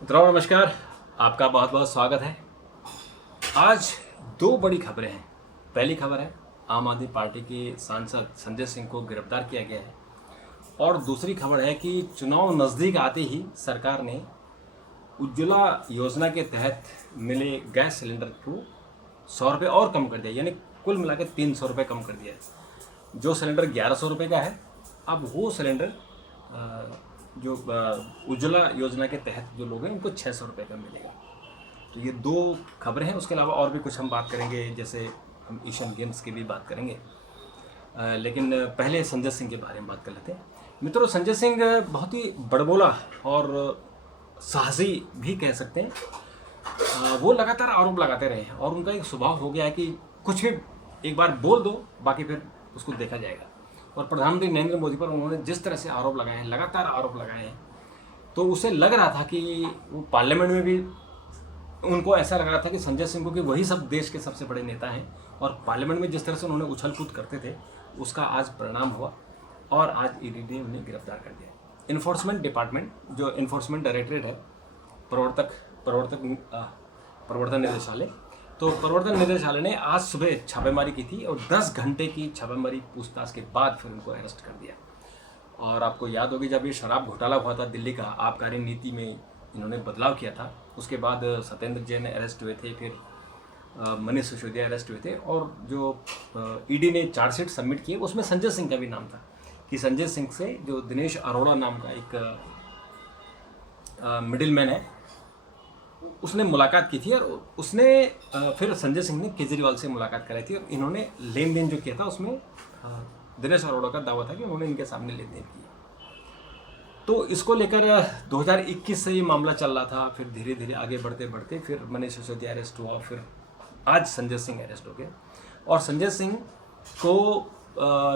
मित्रों नमस्कार। आपका बहुत बहुत स्वागत है। आज दो बड़ी खबरें हैं। पहली खबर है आम आदमी पार्टी के सांसद संजय सिंह को गिरफ्तार किया गया है और दूसरी खबर है कि चुनाव नज़दीक आते ही सरकार ने उज्ज्वला योजना के तहत मिले गैस सिलेंडर को 100 रुपये और कम कर दिया, यानी कुल मिलाकर 300 रुपये कम कर दिया है। जो सिलेंडर 1100 रुपये का है, अब वो सिलेंडर जो उज्ज्वला योजना के तहत जो लोग हैं उनको 600 रुपये का मिलेगा। तो ये दो खबरें हैं। उसके अलावा और भी कुछ हम बात करेंगे, जैसे हम एशियन गेम्स की भी बात करेंगे। लेकिन पहले संजय सिंह के बारे में बात कर लेते हैं। मित्रों, संजय सिंह बहुत ही बड़बोला और साहसी भी कह सकते हैं। वो लगातार आरोप लगाते रहे हैं और उनका एक स्वभाव हो गया है कि कुछ भी एक बार बोल दो, बाकी फिर उसको देखा जाएगा। और प्रधानमंत्री नरेंद्र मोदी पर उन्होंने जिस तरह से आरोप लगाए हैं, लगातार आरोप लगाए हैं, तो उसे लग रहा था कि वो पार्लियामेंट में भी उनको ऐसा लग रहा था कि संजय सिंह को कि वही सब देश के सबसे बड़े नेता हैं, और पार्लियामेंट में जिस तरह से उन्होंने उछल कूद करते थे उसका आज परिणाम हुआ और आज ईडी ने उन्हें गिरफ्तार कर दिया। इन्फोर्समेंट डिपार्टमेंट, जो इन्फोर्समेंट डायरेक्टरेट है, प्रवर्तन निदेशालय, तो प्रवर्तन निदेशालय ने आज सुबह छापेमारी की थी और 10 घंटे की छापेमारी पूछताछ के बाद फिर उनको अरेस्ट कर दिया। और आपको याद होगी, जब ये शराब घोटाला हुआ था दिल्ली का, आबकारी नीति में इन्होंने बदलाव किया था, उसके बाद सत्येंद्र जैन अरेस्ट हुए थे, फिर मनीष सिसोदिया अरेस्ट हुए थे, और जो ईडी ने चार्जशीट सबमिट किए उसमें संजय सिंह का भी नाम था कि संजय सिंह से जो दिनेश अरोड़ा नाम का एक मिडिल मैन है, उसने मुलाकात की थी और उसने फिर संजय सिंह ने केजरीवाल से मुलाकात कराई थी और इन्होंने लेन देन जो किया था उसमें दिनेश अरोड़ा का दावा था कि उन्होंने इनके सामने लेन देन किया। तो इसको लेकर 2021 से ये मामला चल रहा था। फिर धीरे धीरे आगे बढ़ते बढ़ते फिर मनीष सिसोदिया अरेस्ट हुआ, फिर आज संजय सिंह अरेस्ट हो गए। और संजय सिंह को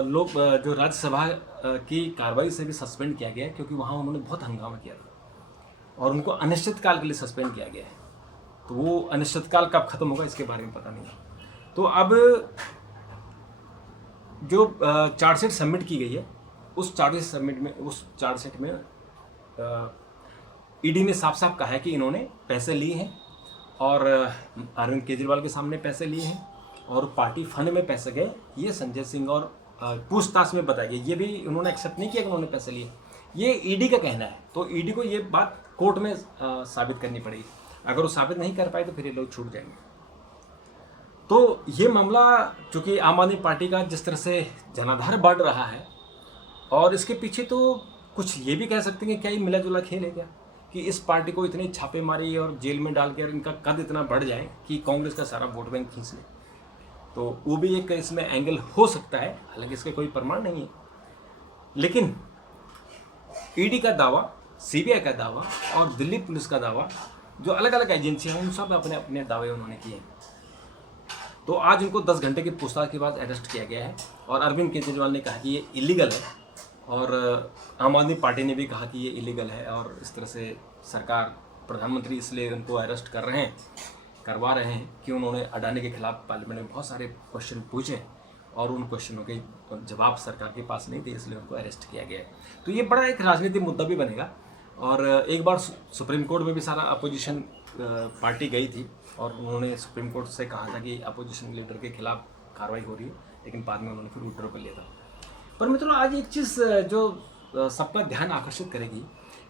लोग जो राज्यसभा की कार्रवाई से भी सस्पेंड किया गया, क्योंकि वहाँ उन्होंने बहुत हंगामा किया था और उनको अनिश्चितकाल के लिए सस्पेंड किया गया है। तो वो अनिश्चितकाल कब खत्म होगा इसके बारे में पता नहीं है। तो अब जो चार्जशीट सबमिट की गई है, उस चार्जशीट में ईडी ने साफ साफ कहा है कि इन्होंने पैसे लिए हैं और अरविंद केजरीवाल के सामने पैसे लिए हैं और पार्टी फंड में पैसे गए, ये संजय सिंह और पूछताछ में बताया गया। ये भी उन्होंने एक्सेप्ट नहीं किया कि उन्होंने पैसे लिए, ये ईडी का कहना है। तो ईडी को ये बात कोर्ट में साबित करनी पड़ेगी। अगर वो साबित नहीं कर पाए तो फिर ये लोग छूट जाएंगे। तो ये मामला, चूँकि आम आदमी पार्टी का जिस तरह से जनाधार बढ़ रहा है, और इसके पीछे तो कुछ ये भी कह सकते हैं कि क्या ये मिला जुला खेल है क्या, कि इस पार्टी को इतनी छापेमारी और जेल में डाल कर इनका कद इतना बढ़ जाए कि कांग्रेस का सारा वोट बैंक खींच ले। तो वो भी एक इसमें एंगल हो सकता है, हालांकि इसका कोई प्रमाण नहीं है। लेकिन ईडी का दावा, सीबीआई का दावा और दिल्ली पुलिस का दावा, जो अलग अलग एजेंसियां हैं, उन सब अपने अपने दावे उन्होंने किए हैं। तो आज उनको 10 घंटे की पूछताछ के बाद अरेस्ट किया गया है और अरविंद केजरीवाल ने कहा कि ये इलीगल है और आम आदमी पार्टी ने भी कहा कि ये इलीगल है, और इस तरह से सरकार, प्रधानमंत्री इसलिए उनको अरेस्ट करवा रहे हैं कि उन्होंने अडानी के खिलाफ पार्लियामेंट में बहुत सारे क्वेश्चन पूछे और उन क्वेश्चनों के जवाब सरकार के पास नहीं थे, इसलिए उनको अरेस्ट किया गया है। तो ये बड़ा एक राजनीतिक मुद्दा भी बनेगा। और एक बार सुप्रीम कोर्ट में भी सारा अपोजिशन पार्टी गई थी और उन्होंने सुप्रीम कोर्ट से कहा था कि अपोजिशन लीडर के खिलाफ कार्रवाई हो रही है, लेकिन बाद में उन्होंने फिर विड्रॉ कर लिया था। पर मित्रों, आज एक चीज़ जो सबका ध्यान आकर्षित करेगी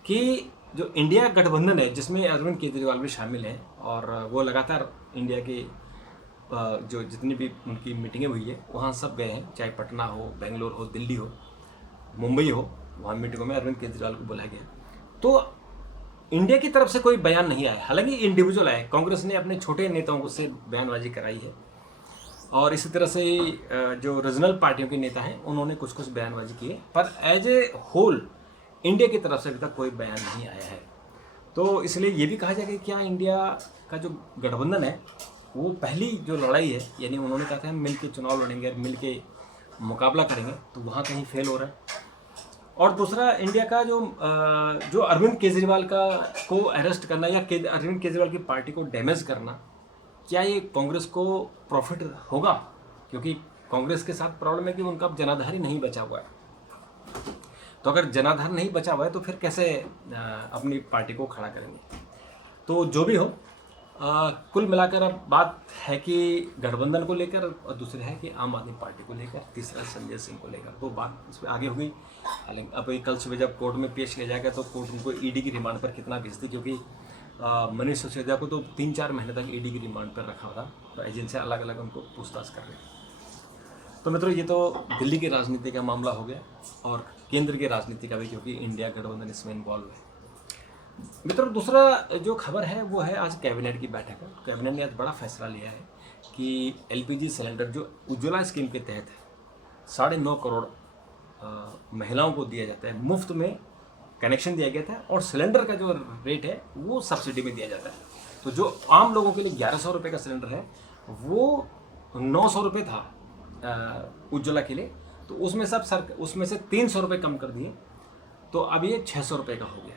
कि जो इंडिया गठबंधन है, जिसमें अरविंद केजरीवाल भी शामिल हैं, और वो लगातार इंडिया के जो जितनी भी उनकी मीटिंगें हुई है वहाँ सब गए हैं, चाहे पटना हो, बेंगलोर हो, दिल्ली हो, मुंबई हो, वहाँ मीटिंगों में अरविंद केजरीवाल को बुलाया गया। तो इंडिया की तरफ से कोई बयान नहीं आया, हालांकि इंडिविजुअल आए। कांग्रेस ने अपने छोटे नेताओं से बयानबाजी कराई है और इसी तरह से जो रीजनल पार्टियों के नेता हैं उन्होंने कुछ कुछ बयानबाजी की है, पर एज ए होल इंडिया की तरफ से अभी तक कोई बयान नहीं आया है। तो इसलिए ये भी कहा जाएगा कि क्या इंडिया का जो गठबंधन है वो पहली जो लड़ाई है, यानी उन्होंने कहा था हम मिल के चुनाव लड़ेंगे और मिल के मुकाबला करेंगे, तो वहाँ कहीं फेल हो रहा है। और दूसरा, इंडिया का जो अरविंद केजरीवाल को अरेस्ट करना या अरविंद केजरीवाल की पार्टी को डैमेज करना, क्या ये कांग्रेस को प्रॉफिट होगा? क्योंकि कांग्रेस के साथ प्रॉब्लम है कि उनका जनाधार ही नहीं बचा हुआ है। तो अगर जनाधार नहीं बचा हुआ है तो फिर कैसे अपनी पार्टी को खड़ा करेंगे? तो जो भी हो, कुल मिलाकर अब बात है कि गठबंधन को लेकर, और दूसरे है कि आम आदमी पार्टी को लेकर, तीसरा संजय सिंह को लेकर। तो बात इस पर आगे हो गई। हालांकि अब ये कल सुबह जब कोर्ट में पेश किया जाएगा तो कोर्ट उनको ईडी की रिमांड पर कितना भेजती, क्योंकि मनीष सिसोदिया को तो 3-4 महीने तक ईडी की रिमांड पर रखा था। तो एजेंसियाँ अलग अलग उनको पूछताछ कर रही हैं। तो मित्रों, ये तो दिल्ली की राजनीति का मामला हो गया, और केंद्र की राजनीति का भी, क्योंकि इंडिया गठबंधन इसमें इन्वॉल्व है। मित्रों, दूसरा जो खबर है वो है आज कैबिनेट की बैठक है। कैबिनेट ने आज बड़ा फैसला लिया है कि एलपीजी सिलेंडर जो उज्ज्वला स्कीम के तहत है 9.5 करोड़ महिलाओं को दिया जाता है, मुफ्त में कनेक्शन दिया गया था, और सिलेंडर का जो रेट है वो सब्सिडी में दिया जाता है। तो जो आम लोगों के लिए 1100 रुपये का सिलेंडर है वो 900 रुपये था उज्ज्वला के लिए। तो उसमें से 300 रुपये कम कर दिए, तो अब ये 600 रुपये का हो गया।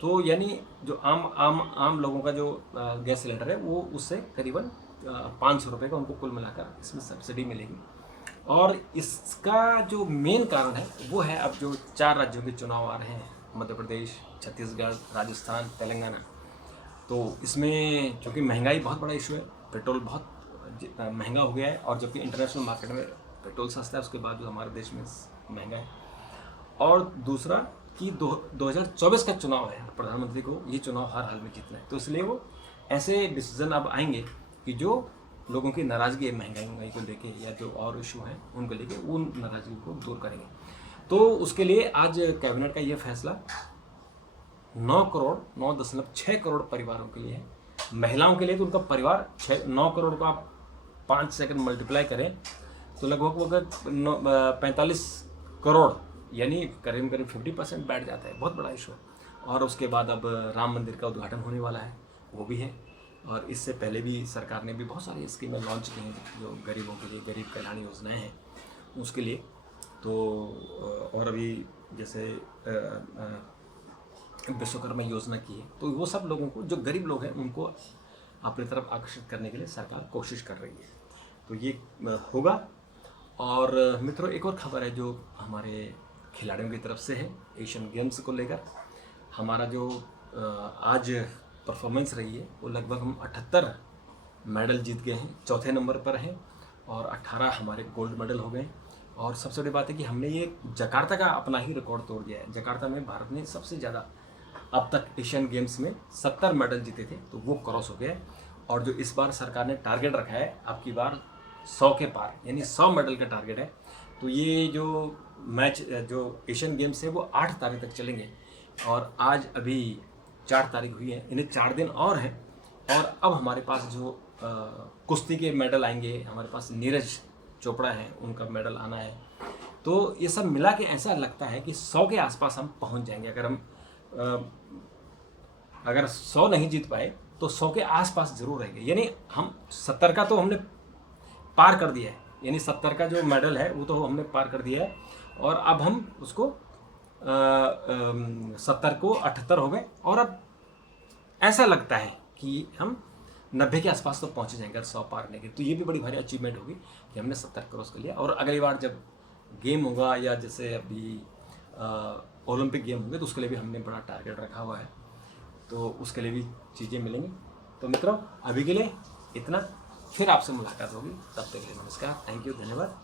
तो यानी जो आम लोगों का जो गैस सिलेंडर है वो उससे करीबन 500 रुपये का उनको कुल मिलाकर इसमें सब्सिडी मिलेगी। और इसका जो मेन कारण है वो है, अब जो 4 राज्यों के चुनाव आ रहे हैं, मध्य प्रदेश, छत्तीसगढ़, राजस्थान, तेलंगाना। तो इसमें चूँकि महंगाई बहुत बड़ा इशू है, पेट्रोल बहुत महंगा हो गया है, और जबकि इंटरनेशनल मार्केट में पेट्रोल सस्ता है, उसके बाद जो हमारे देश में महंगा है। और दूसरा कि 2024 का चुनाव है, प्रधानमंत्री को ये चुनाव हर हाल में जीतना है। तो इसलिए वो ऐसे डिसीजन अब आएंगे कि जो लोगों की नाराज़गी है महंगाई को लेके, या जो और इशू हैं उनको लेके, उन नाराज़गी को दूर करेंगे। तो उसके लिए आज कैबिनेट का ये फैसला 9.6 करोड़ परिवारों के लिए है। महिलाओं के लिए तो उनका परिवार 9 करोड़ को आप 5 सेकंड मल्टीप्लाई करें तो लगभग 45 करोड़, यानी करीब 50% बैठ जाता है। बहुत बड़ा इशू है। और उसके बाद अब राम मंदिर का उद्घाटन होने वाला है, वो भी है। और इससे पहले भी सरकार ने भी बहुत सारी स्कीमें लॉन्च की हैं जो गरीबों के लिए, गरीब कल्याण योजनाएं हैं उसके लिए। तो और अभी जैसे विश्वकर्मा योजना की है, तो वो सब लोगों को, जो गरीब लोग हैं उनको अपनी तरफ आकर्षित करने के लिए सरकार कोशिश कर रही है। तो ये होगा। और मित्रों, एक और खबर है जो हमारे खिलाड़ियों की तरफ से है, एशियन गेम्स को लेकर। हमारा जो आज परफॉर्मेंस रही है वो लगभग हम 78 मेडल जीत गए हैं, चौथे नंबर पर हैं, और 18 हमारे गोल्ड मेडल हो गए। और सबसे बड़ी बात है कि हमने ये जकार्ता का अपना ही रिकॉर्ड तोड़ दिया है। जकार्ता में भारत ने सबसे ज़्यादा अब तक एशियन गेम्स में 70 मेडल जीते थे, तो वो क्रॉस हो गया। और जो इस बार सरकार ने टारगेट रखा है अब की बार 100 के पार, यानी 100 मेडल का टारगेट है। तो ये जो मैच, जो एशियन गेम्स है वो 8 तारीख तक चलेंगे, और आज अभी 4 तारीख हुई है, इन्हें 4 दिन और हैं। और अब हमारे पास जो कुश्ती के मेडल आएंगे, हमारे पास नीरज चोपड़ा हैं, उनका मेडल आना है। तो ये सब मिला के ऐसा लगता है कि 100 के आसपास हम पहुंच जाएंगे। अगर 100 नहीं जीत पाए तो 100 के आसपास जरूर रहेंगे। यानी हम 70 का तो हमने पार कर दिया है, यानी 70 का जो मेडल है वो तो हमने पार कर दिया है। और अब हम उसको 70 को 78 हो गए, और अब ऐसा लगता है कि हम 90 के आसपास तो पहुँच जाएंगे 100 पार करने के। तो ये भी बड़ी भारी अचीवमेंट होगी कि हमने 70 क्रॉस कर लिया। और अगली बार जब गेम होगा, या जैसे अभी ओलंपिक गेम होंगे, तो उसके लिए भी हमने बड़ा टारगेट रखा हुआ है, तो उसके लिए भी चीज़ें मिलेंगी। तो मित्रों, अभी के लिए इतना, फिर आपसे मुलाकात होगी, तब तक के लिए नमस्कार, थैंक यू, धन्यवाद।